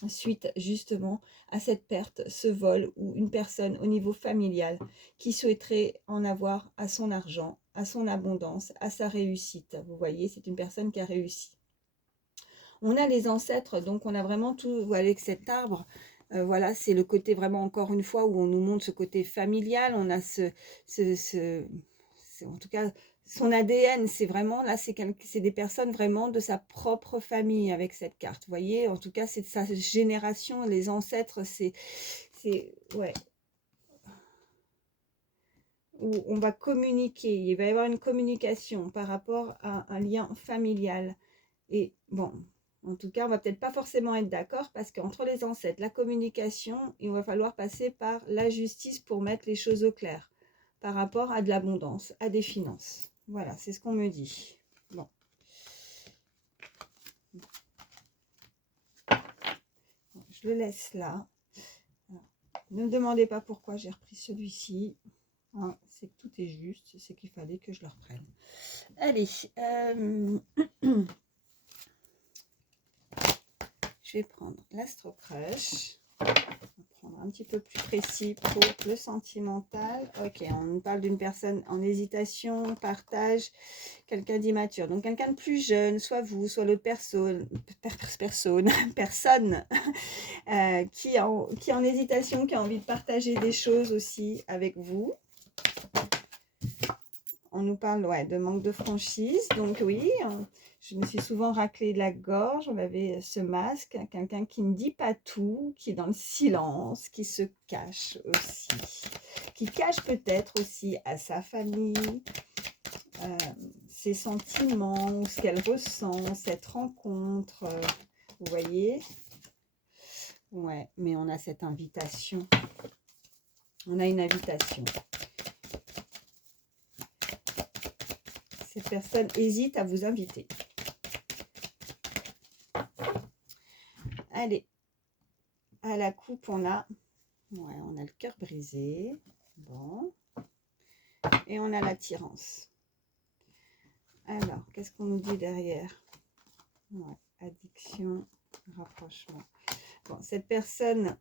suite justement à cette perte, ce vol, ou une personne au niveau familial qui souhaiterait en avoir à son argent, à son abondance, à sa réussite. Vous voyez, c'est une personne qui a réussi. On a les ancêtres, donc on a vraiment tout, voilà, avec cet arbre. Voilà, c'est le côté vraiment, encore une fois, où on nous montre ce côté familial. On a en tout cas, son ADN, c'est vraiment, là, c'est des personnes vraiment de sa propre famille avec cette carte. Vous voyez, en tout cas, c'est de sa génération, les ancêtres, ouais, où on va communiquer, il va y avoir une communication par rapport à un lien familial. Et bon, en tout cas, on va peut-être pas forcément être d'accord parce qu'entre les ancêtres, la communication, il va falloir passer par la justice pour mettre les choses au clair par rapport à de l'abondance, à des finances. Voilà, c'est ce qu'on me dit. Bon. Je le laisse là. Alors, ne me demandez pas pourquoi j'ai repris celui-ci. Hein, c'est que tout est juste, c'est qu'il fallait que je le reprenne. Allez, je vais prendre l'Astro Crush. On va prendre un petit peu plus précis pour le sentimental. Ok, on nous parle d'une personne en hésitation, partage, quelqu'un d'immature. Donc quelqu'un de plus jeune, soit vous, soit l'autre personne qui est en hésitation, qui a envie de partager des choses aussi avec vous. On nous parle, ouais, de manque de franchise. Donc oui, je me suis souvent raclé la gorge. On avait ce masque, quelqu'un qui ne dit pas tout, qui est dans le silence, qui se cache aussi, qui cache peut-être aussi à sa famille ses sentiments, ce qu'elle ressent, cette rencontre. Vous voyez? Ouais, mais on a cette invitation. On a une invitation. Cette personne hésite à vous inviter. Allez, à la coupe, on a le cœur brisé. Bon. Et on a l'attirance. Alors, qu'est-ce qu'on nous dit derrière? Ouais, addiction, rapprochement. Bon, cette personne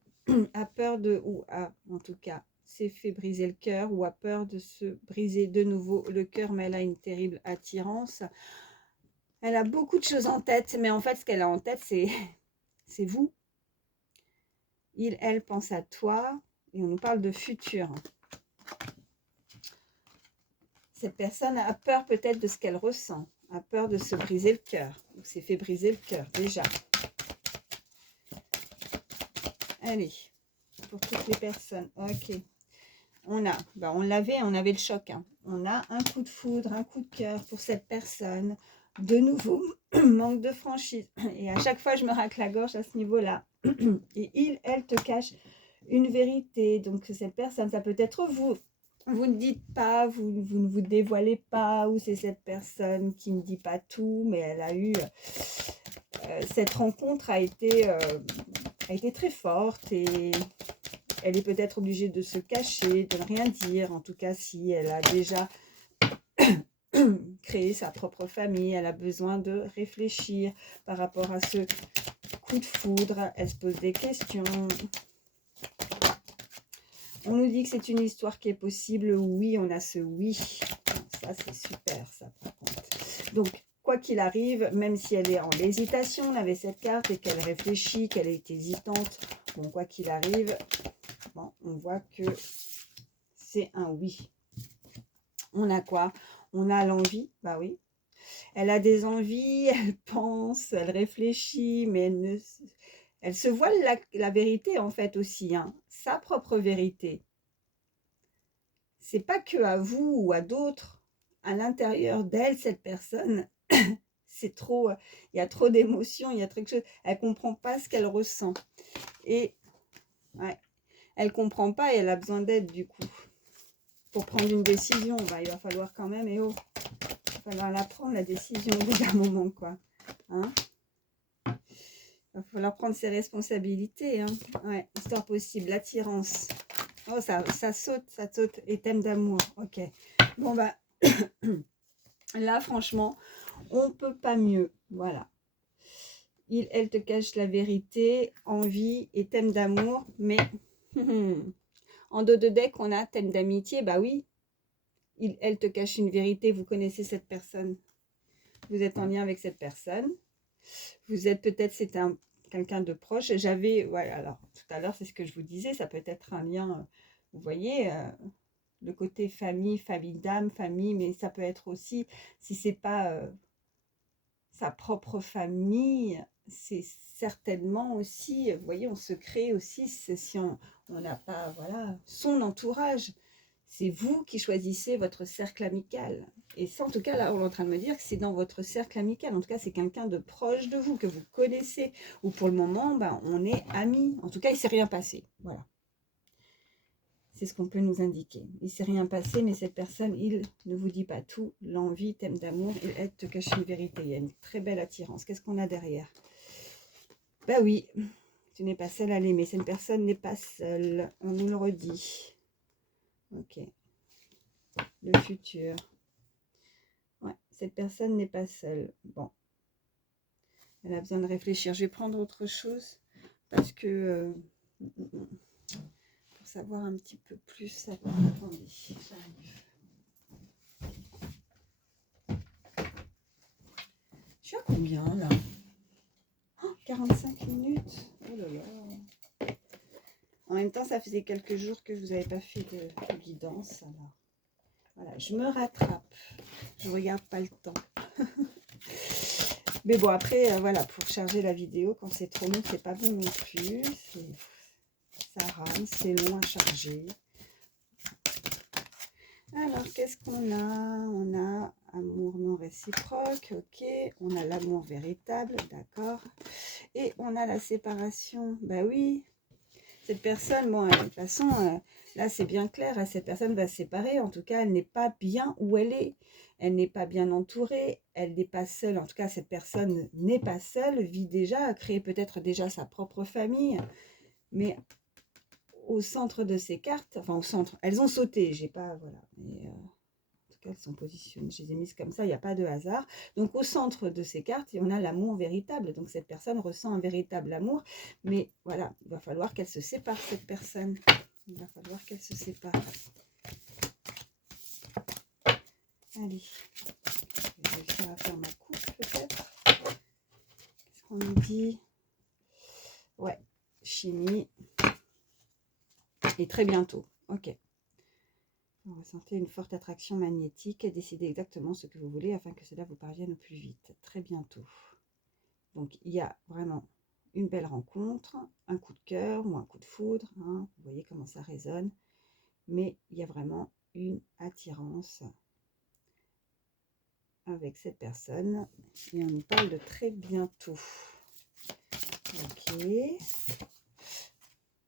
a peur de, ou a en tout cas s'est fait briser le cœur, ou a peur de se briser de nouveau le cœur, mais elle a une terrible attirance. Elle a beaucoup de choses en tête, mais en fait, ce qu'elle a en tête, c'est vous. Il, elle pense à toi, et on nous parle de futur. Cette personne a peur peut-être de ce qu'elle ressent, a peur de se briser le cœur, ou s'est fait briser le cœur déjà. Allez, pour toutes les personnes, ok. On avait le choc. Hein. On a un coup de foudre, un coup de cœur pour cette personne. De nouveau, manque de franchise. Et à chaque fois, je me racle la gorge à ce niveau-là. Et elle te cache une vérité. Donc, cette personne, ça peut être vous. Vous ne dites pas, vous ne vous dévoilez pas, ou c'est cette personne qui ne dit pas tout, mais elle a eu... cette rencontre a été très forte et... Elle est peut-être obligée de se cacher, de ne rien dire. En tout cas, si elle a déjà créé sa propre famille, elle a besoin de réfléchir par rapport à ce coup de foudre. Elle se pose des questions. On nous dit que c'est une histoire qui est possible. Oui, on a ce oui. Ça, c'est super, ça, par contre. Donc, quoi qu'il arrive, même si elle est en hésitation, on avait cette carte et qu'elle réfléchit, qu'elle est hésitante. Bon, quoi qu'il arrive... Bon, on voit que c'est un oui. On a quoi? On a l'envie, bah oui. Elle a des envies, elle pense, elle réfléchit, mais elle se voile la vérité en fait aussi, hein, sa propre vérité. C'est pas que à vous ou à d'autres, à l'intérieur d'elle, cette personne, c'est trop, il y a trop d'émotions, il y a trop de choses. Elle comprend pas ce qu'elle ressent. Et ouais. Elle ne comprend pas et elle a besoin d'aide du coup. Pour prendre une décision, il va falloir quand même, il va falloir la prendre la décision au bout d'un moment, quoi. Hein, il va falloir prendre ses responsabilités. Hein. Ouais, histoire possible, l'attirance. Oh, ça saute. Et thème d'amour, ok. Bon, bah, là, franchement, On ne peut pas mieux, voilà. Elle te cache la vérité, envie et thème d'amour, mais en dos de deck, on a thème d'amitié, bah oui. Elle te cache une vérité, vous connaissez cette personne. Vous êtes en lien avec cette personne. Vous êtes peut-être, c'est quelqu'un de proche. J'avais, ouais, alors tout à l'heure, c'est ce que je vous disais, ça peut être un lien, vous voyez, le côté famille, famille d'âme, famille, mais ça peut être aussi, si c'est pas sa propre famille, c'est certainement aussi, vous voyez, on se crée aussi, si on n'a pas, voilà, son entourage. C'est vous qui choisissez votre cercle amical. Et ça, en tout cas, là, on est en train de me dire que c'est dans votre cercle amical. En tout cas, c'est quelqu'un de proche de vous, que vous connaissez. Ou pour le moment, ben, on est amis. En tout cas, il ne s'est rien passé. Voilà. C'est ce qu'on peut nous indiquer. Il ne s'est rien passé, mais cette personne, il ne vous dit pas tout. L'envie, thème d'amour, elle te cache une vérité. Il y a une très belle attirance. Qu'est-ce qu'on a derrière? Bah oui, tu n'es pas seule à l'aimer. Cette personne n'est pas seule. On nous le redit. Ok. Le futur. Ouais, cette personne n'est pas seule. Bon. Elle a besoin de réfléchir. Je vais prendre autre chose parce que pour savoir un petit peu plus. Attendez, j'arrive. Je suis à combien là? 45 minutes. Oh là là. En même temps, ça faisait quelques jours que vous n'avez pas fait de guidance. Alors, voilà, je me rattrape. Je ne regarde pas le temps. Mais bon, après, voilà, pour charger la vidéo, quand c'est trop long, c'est pas bon non plus. Ça rame, c'est long à charger. Alors, qu'est-ce qu'on a? On a amour non réciproque, ok. On a l'amour véritable, d'accord. Et on a la séparation. Bah oui, cette personne, bon, de toute façon, là, c'est bien clair, hein, cette personne va se séparer. En tout cas, elle n'est pas bien où elle est. Elle n'est pas bien entourée. Elle n'est pas seule. En tout cas, cette personne n'est pas seule, vit déjà, a créé peut-être déjà sa propre famille. Mais au centre de ces cartes, enfin au centre, elles ont sauté, j'ai pas, voilà, mais en tout cas elles sont positionnées, je les ai mises comme ça, il n'y a pas de hasard. Donc au centre de ces cartes, on a l'amour véritable, donc cette personne ressent un véritable amour, mais voilà, il va falloir qu'elle se sépare, cette personne, il va falloir qu'elle se sépare. Allez, je vais réussir à faire ma coupe peut-être. Qu'est-ce qu'on nous dit? Ouais, chimie. Et très bientôt, ok. Vous ressentez une forte attraction magnétique et décidez exactement ce que vous voulez afin que cela vous parvienne au plus vite, très bientôt. Donc il y a vraiment une belle rencontre, un coup de cœur ou un coup de foudre, hein, vous voyez comment ça résonne, mais il y a vraiment une attirance avec cette personne et on nous parle de très bientôt. Ok,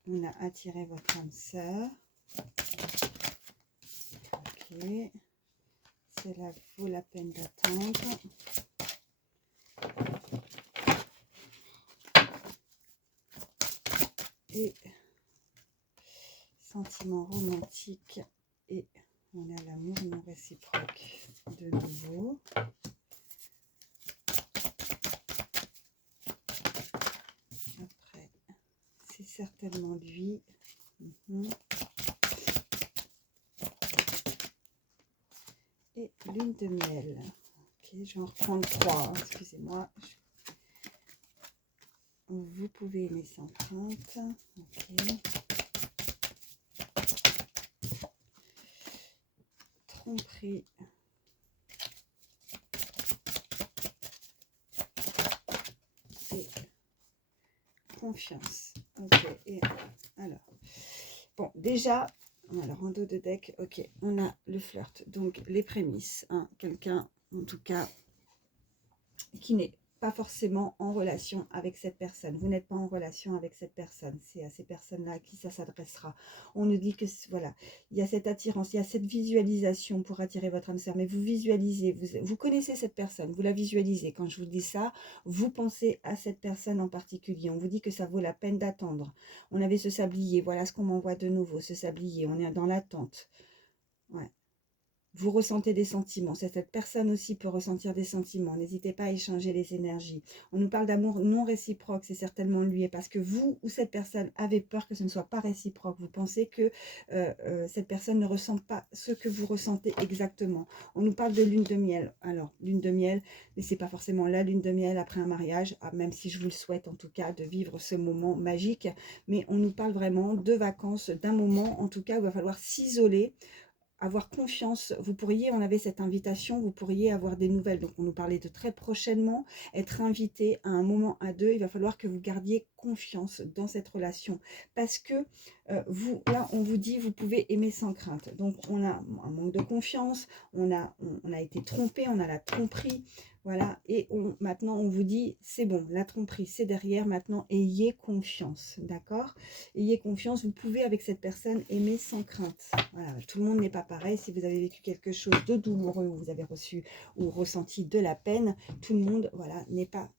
on a attiré votre âme sœur. Ok, cela vaut la peine d'attendre. Et sentiments romantiques et on a l'amour non réciproque de nouveau. Après, c'est certainement lui. Et lune de miel. Ok, je vais en reprendre 3. Excusez-moi. Vous pouvez aimer sans crainte. Ok. Tromperie. Et confiance. Ok. Et alors. Bon, déjà, alors en dos de deck, ok, on a le flirt. Donc les prémices. Hein, quelqu'un, en tout cas, qui n'est pas forcément en relation avec cette personne. Vous n'êtes pas en relation avec cette personne. C'est à ces personnes-là à qui ça s'adressera. On nous dit que, voilà, il y a cette attirance, il y a cette visualisation pour attirer votre âme sœur. Mais vous visualisez, vous connaissez cette personne, vous la visualisez. Quand je vous dis ça, vous pensez à cette personne en particulier. On vous dit que ça vaut la peine d'attendre. On avait ce sablier, voilà ce qu'on m'envoie de nouveau, ce sablier. On est dans l'attente. Ouais. vous ressentez des sentiments. Cette personne aussi peut ressentir des sentiments. N'hésitez pas à échanger les énergies. On nous parle d'amour non réciproque, c'est certainement lui. Et parce que vous ou cette personne avez peur que ce ne soit pas réciproque. Vous pensez que cette personne ne ressent pas ce que vous ressentez exactement. On nous parle de lune de miel. Alors, lune de miel, mais ce n'est pas forcément la lune de miel après un mariage, même si je vous le souhaite en tout cas de vivre ce moment magique. Mais on nous parle vraiment de vacances, d'un moment en tout cas où il va falloir s'isoler, avoir confiance. Vous pourriez, on avait cette invitation, vous pourriez avoir des nouvelles. Donc on nous parlait de très prochainement, être invité à un moment à deux. Il va falloir que vous gardiez confiance dans cette relation. Parce que vous, là, on vous dit, vous pouvez aimer sans crainte. Donc on a un manque de confiance, on a été trompé, on a la tromperie. Voilà, et maintenant on vous dit, c'est bon, la tromperie, c'est derrière, maintenant ayez confiance, d'accord? Ayez confiance, vous pouvez avec cette personne aimer sans crainte. Voilà, tout le monde n'est pas pareil. Si vous avez vécu quelque chose de douloureux, ou vous avez reçu ou ressenti de la peine, tout le monde, voilà, n'est pas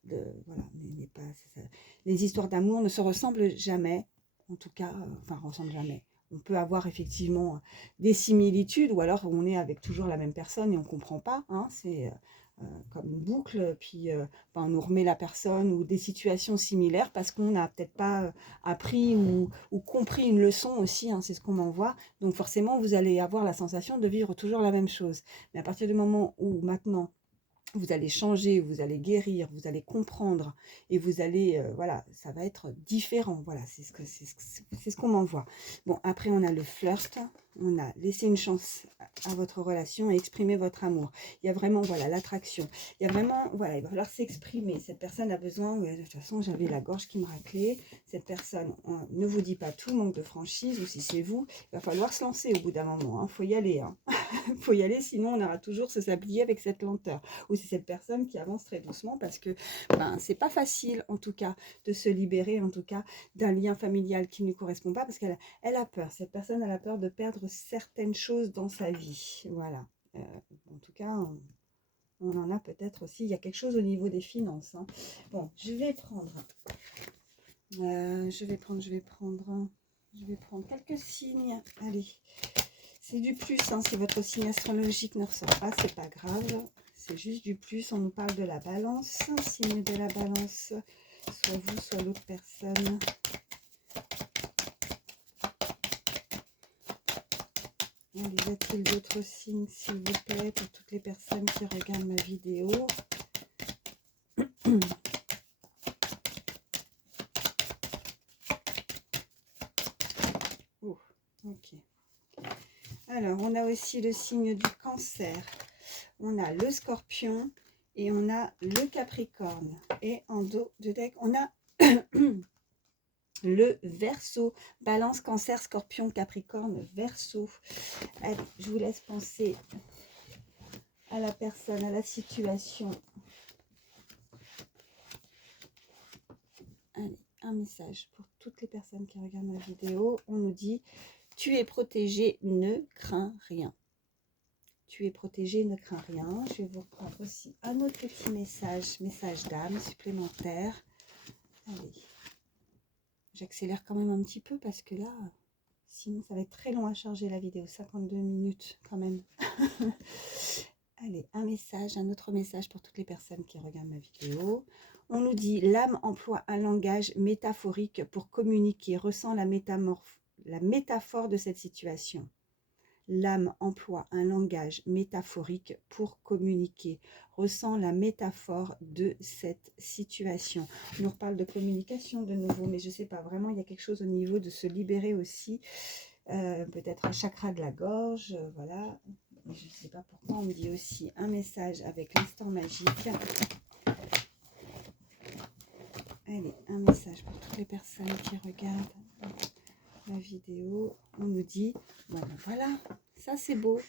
n'est pas. Ça. Les histoires d'amour ne se ressemblent jamais, en tout cas, enfin, ressemblent jamais. On peut avoir effectivement des similitudes, ou alors on est avec toujours la même personne et on ne comprend pas. Hein, c'est comme une boucle, puis on nous remet la personne ou des situations similaires parce qu'on n'a peut-être pas appris ou compris une leçon aussi, hein, c'est ce qu'on m'envoie. Donc forcément, vous allez avoir la sensation de vivre toujours la même chose. Mais à partir du moment où maintenant, vous allez changer, vous allez guérir, vous allez comprendre et vous allez, voilà, ça va être différent. Voilà, c'est ce qu'on m'envoie. Bon, après, on a le flirt, on a laissé une chance à votre relation et exprimer votre amour. Il y a vraiment, voilà, l'attraction. Il y a vraiment, voilà, il va falloir s'exprimer. Cette personne a besoin, de toute façon, j'avais la gorge qui me raclait. Cette personne ne vous dit pas tout, manque de franchise, ou si c'est vous, il va falloir se lancer au bout d'un moment. Il faut y aller. Il faut y aller, sinon on aura toujours ce sablier avec cette lenteur. Ou c'est cette personne qui avance très doucement parce que c'est pas facile en tout cas de se libérer en tout cas d'un lien familial qui ne correspond pas parce qu'elle a peur. Cette personne elle a peur de perdre certaines choses dans sa vie. Voilà. En tout cas, on en a peut-être aussi. Il y a quelque chose au niveau des finances. Hein. Bon, je vais prendre quelques signes. Allez. C'est du plus, hein, si votre signe astrologique ne ressort pas, c'est pas grave. C'est juste du plus, on nous parle de la balance. Signe de la balance, soit vous, soit l'autre personne. Y a-t-il d'autres signes, s'il vous plaît, pour toutes les personnes qui regardent ma vidéo? Oh, ok. Alors, on a aussi le signe du cancer. On a le scorpion et on a le capricorne. Et en dos de deck, on a le Verseau. Balance, cancer, scorpion, capricorne, Verseau. Allez, je vous laisse penser à la personne, à la situation. Allez, un message pour toutes les personnes qui regardent ma vidéo. On nous dit, tu es protégé, ne crains rien. Tu es protégé, ne crains rien. Je vais vous prendre aussi un autre petit message d'âme supplémentaire. Allez. J'accélère quand même un petit peu parce que là, sinon ça va être très long à charger la vidéo. 52 minutes quand même. Allez, un autre message pour toutes les personnes qui regardent ma vidéo. On nous dit, l'âme emploie un langage métaphorique pour communiquer, ressent la métaphore de cette situation. L'âme emploie un langage métaphorique pour communiquer, ressent la métaphore de cette situation. On nous reparle de communication de nouveau, mais je ne sais pas, vraiment il y a quelque chose au niveau de se libérer aussi, peut-être un chakra de la gorge, voilà. Je ne sais pas pourquoi on me dit aussi un message avec l'instant magique. Allez, un message pour toutes les personnes qui regardent la vidéo. On nous dit, voilà, ça c'est beau.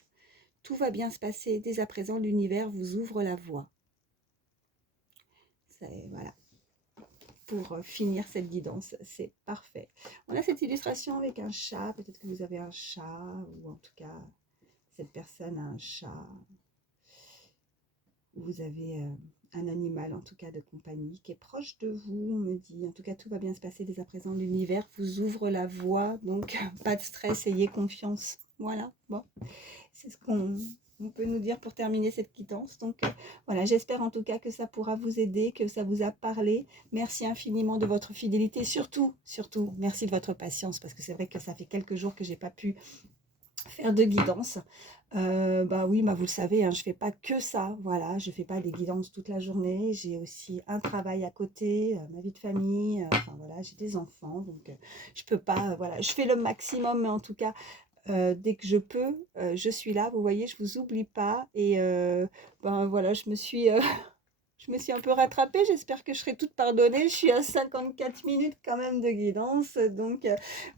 Tout va bien se passer. Dès à présent, l'univers vous ouvre la voie. Voilà. Pour finir cette guidance, c'est parfait. On a cette illustration avec un chat. Peut-être que vous avez un chat, ou en tout cas, cette personne a un chat. Vous avez un animal, en tout cas, de compagnie qui est proche de vous. On me dit, en tout cas, tout va bien se passer. Dès à présent, l'univers vous ouvre la voie. Donc, pas de stress, ayez confiance. Voilà, bon, c'est ce qu'on on peut nous dire pour terminer cette guidance. Donc voilà, j'espère en tout cas que ça pourra vous aider, que ça vous a parlé. Merci infiniment de votre fidélité, surtout, surtout, merci de votre patience, parce que c'est vrai que ça fait quelques jours que j'ai pas pu faire de guidance. Bah oui, bah vous le savez, hein, je fais pas que ça, voilà, je fais pas des guidances toute la journée, j'ai aussi un travail à côté, ma vie de famille, enfin voilà, j'ai des enfants, donc je peux pas, voilà, je fais le maximum, mais en tout cas, dès que je peux, je suis là, vous voyez, je vous oublie pas, et ben voilà, je me suis un peu rattrapée, j'espère que je serai toute pardonnée. Je suis à 54 minutes quand même de guidance. Donc,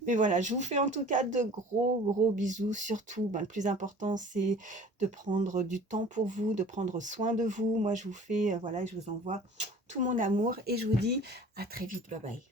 mais voilà, je vous fais en tout cas de gros, gros bisous. Surtout, ben, le plus important, c'est de prendre du temps pour vous, de prendre soin de vous. Moi, je vous fais, voilà, je vous envoie tout mon amour et je vous dis à très vite. Bye bye.